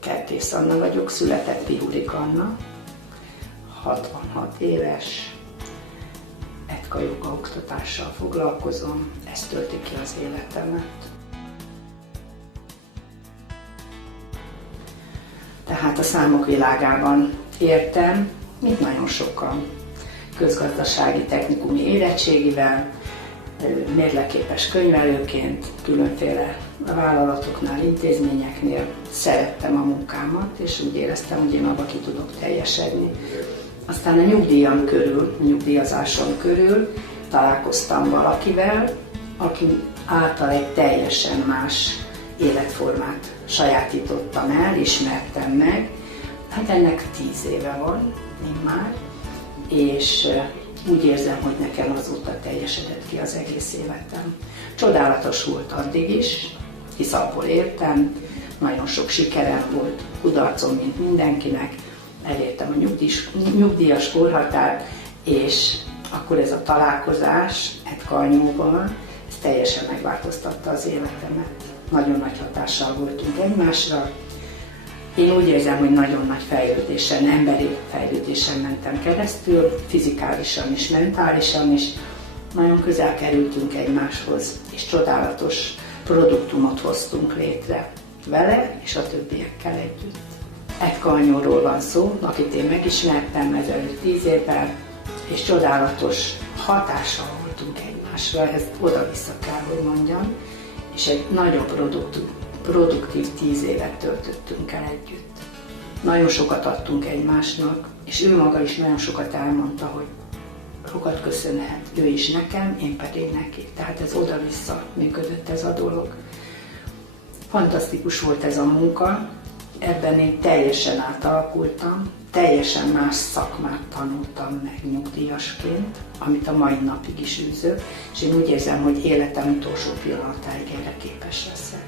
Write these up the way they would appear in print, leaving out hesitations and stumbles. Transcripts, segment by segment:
Kertész Anna vagyok, született Pihurik Anna, 66 éves, ETKA jóga oktatással foglalkozom, ez tölti ki az életemet. Tehát a számok világában értem, mint nagyon sokan, közgazdasági technikumi érettségivel, mérlegképes könyvelőként, különféle vállalatoknál, intézményeknél szerettem a munkámat, és úgy éreztem, hogy én abba ki tudok teljesedni. Aztán a nyugdíjazásom körül találkoztam valakivel, aki által egy teljesen más életformát sajátítottam el, ismertem meg. Hát ennek 10 éve van immár, és úgy érzem, hogy nekem azóta teljesedett ki az egész életem. Csodálatos volt addig is, hisz abból éltem, nagyon sok sikerem volt, kudarcom, mint mindenkinek, elértem a nyugdíjas korhatárt, és akkor ez a találkozás ETKA anyóval, ez teljesen megváltoztatta az életemet. Nagyon nagy hatással voltunk egymásra. Én úgy érzem, hogy nagyon nagy fejlődésen, emberi fejlődésen mentem keresztül, fizikálisan és mentálisan is. Nagyon közel kerültünk egymáshoz, és csodálatos produktumot hoztunk létre vele és a többiekkel együtt. ETKA anyóról van szó, akit én megismertem ezelőtt 10 évvel, és csodálatos hatással voltunk egymásra, ezt oda-vissza kell, hogy mondjam, és egy nagyon produktív 10 évet töltöttünk el együtt. Nagyon sokat adtunk egymásnak, és ő maga is nagyon sokat elmondta, hogy sokat köszönhet ő is nekem, én pedig neki. Tehát ez oda-vissza működött ez a dolog. Fantasztikus volt ez a munka, ebben én teljesen átalakultam, teljesen más szakmát tanultam meg nyugdíjasként, amit a mai napig is űzök, és én úgy érzem, hogy életem utolsó pillanatáig erre képes leszek.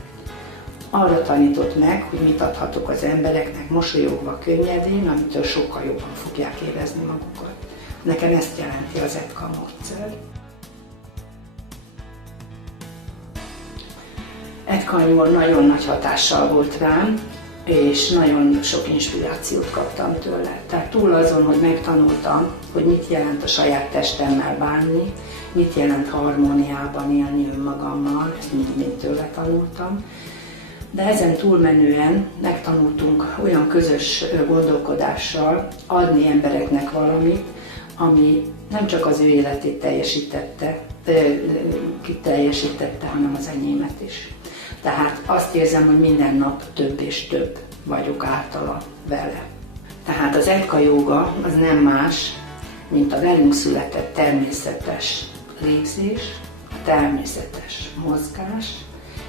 Arra tanított meg, hogy mit adhatok az embereknek mosolyogva, könnyedén, amitől sokkal jobban fogják érezni magukat. Nekem ezt jelenti az ETKA módszer. ETKA anyó nagyon nagy hatással volt rám, és nagyon sok inspirációt kaptam tőle. Tehát túl azon, hogy megtanultam, hogy mit jelent a saját testemmel bánni, mit jelent harmóniában élni önmagammal, ezt mind tőle tanultam. De ezen túlmenően megtanultunk olyan közös gondolkodással adni embereknek valamit, ami nem csak az ő életét teljesítette, hanem az enyémet is. Tehát azt érzem, hogy minden nap több és több vagyok általa vele. Tehát az ETKA jóga az nem más, mint a velünk született természetes légzés, a természetes mozgás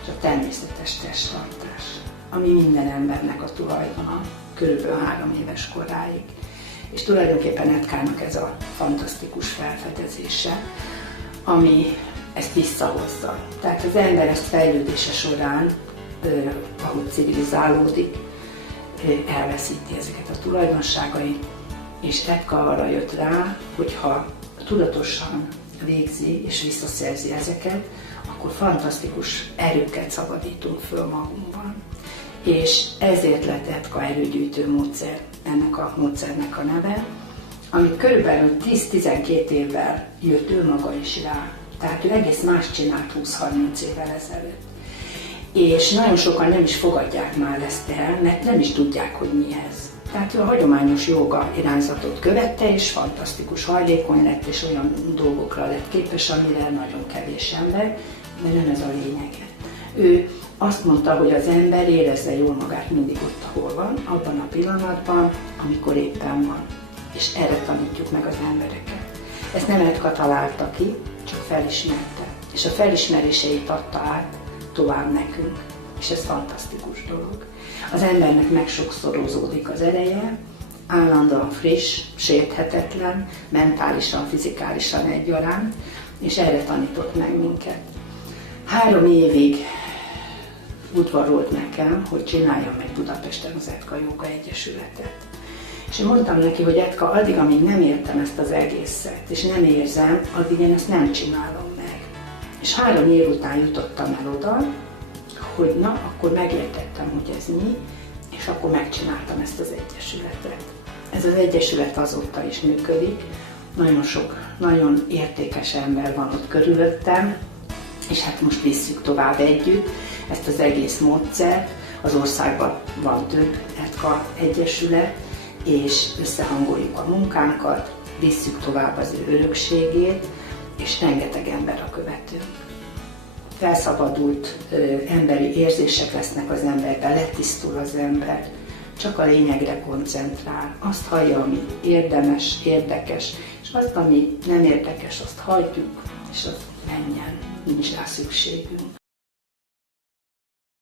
és a természetes testtartás, ami minden embernek a tulajdona, körülbelül 3 éves koráig. És tulajdonképpen ETKA-nak ez a fantasztikus felfedezése, ami ezt visszahozza. Tehát az ember ezt fejlődése során, ahogy civilizálódik, elveszíti ezeket a tulajdonságait, és ETKA arra jött rá, hogy ha tudatosan végzi és visszaszerzi ezeket, akkor fantasztikus erőket szabadítunk föl magunkban. És ezért lett ETKA erőgyűjtő módszer, ennek a módszernek a neve, amit körülbelül 10-12 évvel jött ő maga is rá. Tehát ő egész más csinált 20-30 évvel ezelőtt. És nagyon sokan nem is fogadják már ezt el, mert nem is tudják, hogy mi ez. Tehát ő a hagyományos jóga irányzatot követte, és fantasztikus hajlékony lett, és olyan dolgokra lett képes, amire nagyon kevés ember, de nem ez a lényege. Ő azt mondta, hogy az ember érezze jól magát mindig ott, ahol van, abban a pillanatban, amikor éppen van. És erre tanítjuk meg az embereket. Ezt nem ETKA találta ki, csak felismerte. És a felismeréseit adta át tovább nekünk. És ez fantasztikus dolog. Az embernek megsokszorozódik az ereje, állandóan friss, sérthetetlen, mentálisan, fizikálisan egyaránt, és erre tanított meg minket. 3 évig udvarolt nekem, hogy csináljam meg Budapesten az ETKA Jóga Egyesületet. És én mondtam neki, hogy ETKA, addig, amíg nem értem ezt az egészet, és nem érzem, addig én ezt nem csinálom meg. És 3 év után jutottam el oda, hogy na, akkor megértettem, hogy ez mi, és és akkor megcsináltam ezt az egyesületet. Ez az egyesület azóta is működik, nagyon sok, nagyon értékes ember van ott körülöttem, és hát most visszük tovább együtt ezt az egész módszert. Az országban van több ETKA egyesület, és összehangoljuk a munkánkat, visszük tovább az ő örökségét, és rengeteg ember a követő. Felszabadult emberi érzések lesznek az emberben, letisztul az ember, csak a lényegre koncentrál, azt hallja, ami érdemes, érdekes, és azt, ami nem érdekes, azt hagyjuk, és az menjen, nincs rá szükségünk.